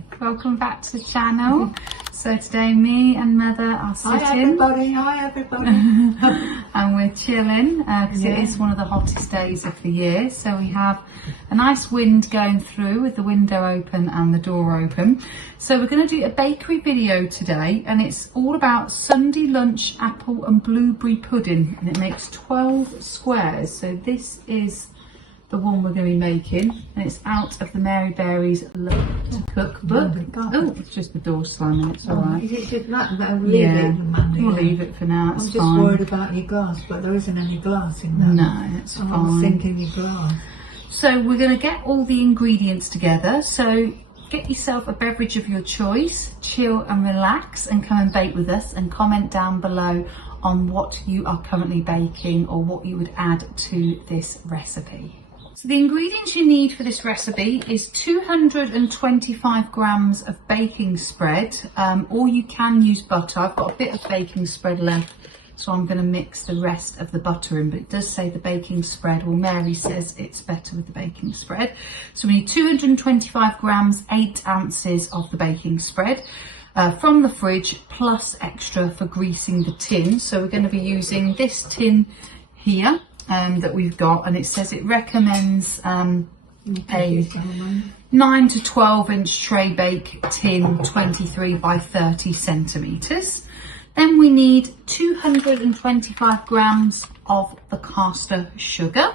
morning. Welcome back to the channel. So today me and Mother are sitting. Hi everybody. And we're chilling because it is one of the hottest days of the year. So we have a nice wind going through with the window open and the door open. So we're going to do a bakery video today, and it's all about Sunday lunch apple and blueberry pudding, and it makes 12 squares. So this is the one we're going to be making, and it's out of the Mary Berry's Love to Cook book. Oh, it's just the door slamming, it's alright. Is it just that? We'll leave it, Mandy. We'll leave it for now, it's fine. I'm just worried about your glass, but there isn't any glass in there. No, it's fine. I was thinking your glass. So we're going to get all the ingredients together. So get yourself a beverage of your choice, chill and relax, and come and bake with us, and comment down below on what you are currently baking or what you would add to this recipe. So the ingredients you need for this recipe is 225 grams of baking spread, or you can use butter. I've got a bit of baking spread left, so I'm going to mix the rest of the butter in, but it does say the baking spread, well, Mary says it's better with the baking spread. So we need 225 grams, 8 ounces of the baking spread from the fridge, plus extra for greasing the tin. So we're going to be using this tin here that we've got, and it says it recommends a 9 to 12 inch tray bake tin, 23 by 30 centimetres. Then we need 225 grams of the caster sugar.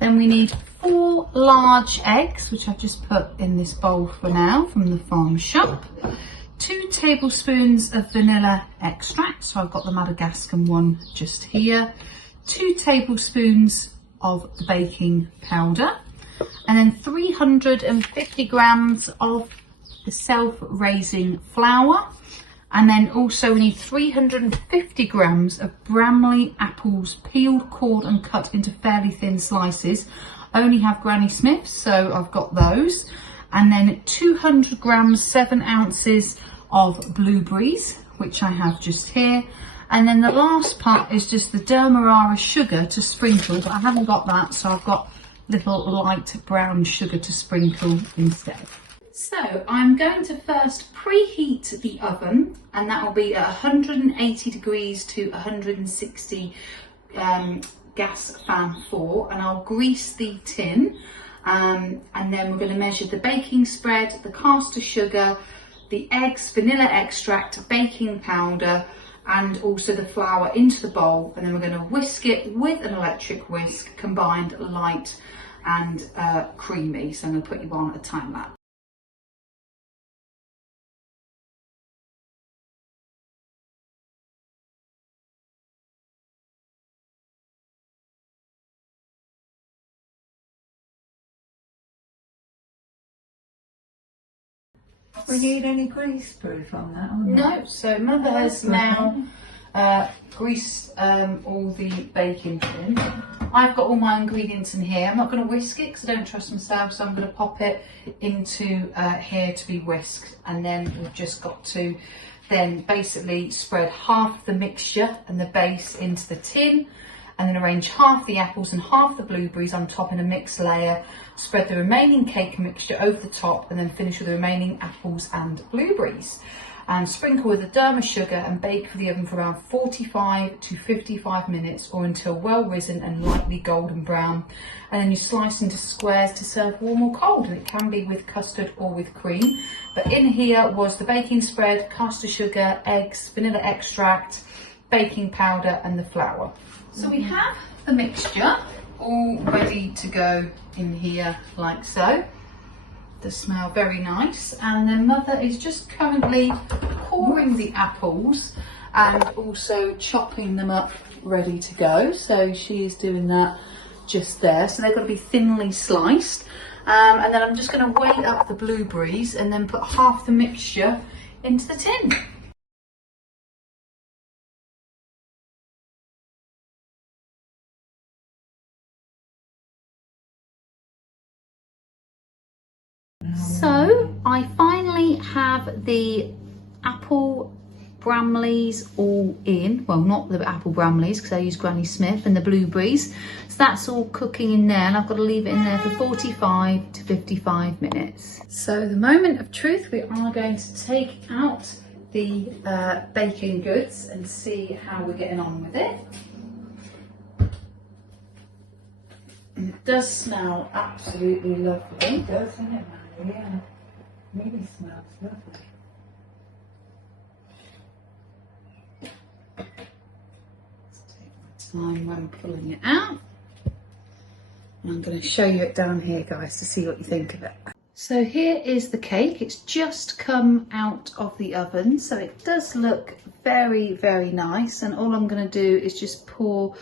Then we need 4 large eggs, which I've just put in this bowl for now from the farm shop. 2 tablespoons of vanilla extract, so I've got the Madagascar one just here. 2 tablespoons of the baking powder, and then 350 grams of the self-raising flour. And then also we need 350 grams of Bramley apples, peeled, cored and cut into fairly thin slices. I only have Granny Smiths, so I've got those. And then 200 grams, 7 ounces of blueberries, which I have just here. And then the last part is just the demerara sugar to sprinkle, but I haven't got that, so I've got little light brown sugar to sprinkle instead. So I'm going to first preheat the oven, and that will be at 180 degrees to 160 gas fan 4, and I'll grease the tin, and then we're going to measure the baking spread, the caster sugar, the eggs, vanilla extract, baking powder, and also the flour into the bowl, and then we're going to whisk it with an electric whisk, combined light and creamy. So I'm going to put you on a time lapse. We need any grease proof on that? No, so Mother has now greased all the baking tin. I've got all my ingredients in here. I'm not going to whisk it because I don't trust myself, so I'm going to pop it into here to be whisked, and then we've just got to then basically spread half the mixture and the base into the tin, and then arrange half the apples and half the blueberries on top in a mixed layer. Spread the remaining cake mixture over the top, and then finish with the remaining apples and blueberries. And sprinkle with the derma sugar and bake for the oven for around 45 to 55 minutes, or until well risen and lightly golden brown. And then you slice into squares to serve warm or cold, and it can be with custard or with cream. But in here was the baking spread, caster sugar, eggs, vanilla extract, baking powder and the flour. So we have the mixture all ready to go in here like so. They smell very nice, and then Mother is just currently coring the apples and also chopping them up ready to go. So she is doing that just there. So they've got to be thinly sliced, and then I'm just going to weigh up the blueberries and then put half the mixture into the tin. So I finally have the apple Bramleys all in. Well, not the apple Bramleys because I use Granny Smith, and the blueberries. So that's all cooking in there, and I've got to leave it in there for 45 to 55 minutes. So the moment of truth, we are going to take out the baking goods and see how we're getting on with it. It does smell absolutely lovely. It does, doesn't it, Mandy? Yeah. Really smells lovely. Let's take my time when pulling it out. And I'm going to show you it down here, guys, to see what you think of it. So here is the cake. It's just come out of the oven, so it does look very, very nice. And all I'm going to do is just pour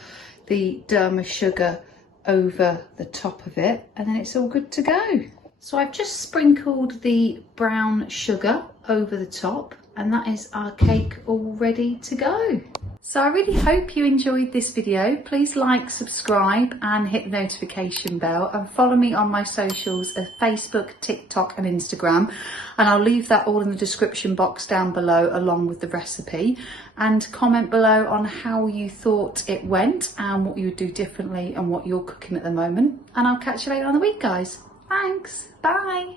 the 𝗙liche sugar over the top of it, and then it's all good to go. So I've just sprinkled the brown sugar over the top, and that is our cake all ready to go. So I really hope you enjoyed this video. Please like, subscribe and hit the notification bell, and follow me on my socials of Facebook, TikTok and Instagram, and I'll leave that all in the description box down below along with the recipe. And comment below on how you thought it went and what you would do differently and what you're cooking at the moment. And I'll catch you later on the week, guys. Thanks, bye.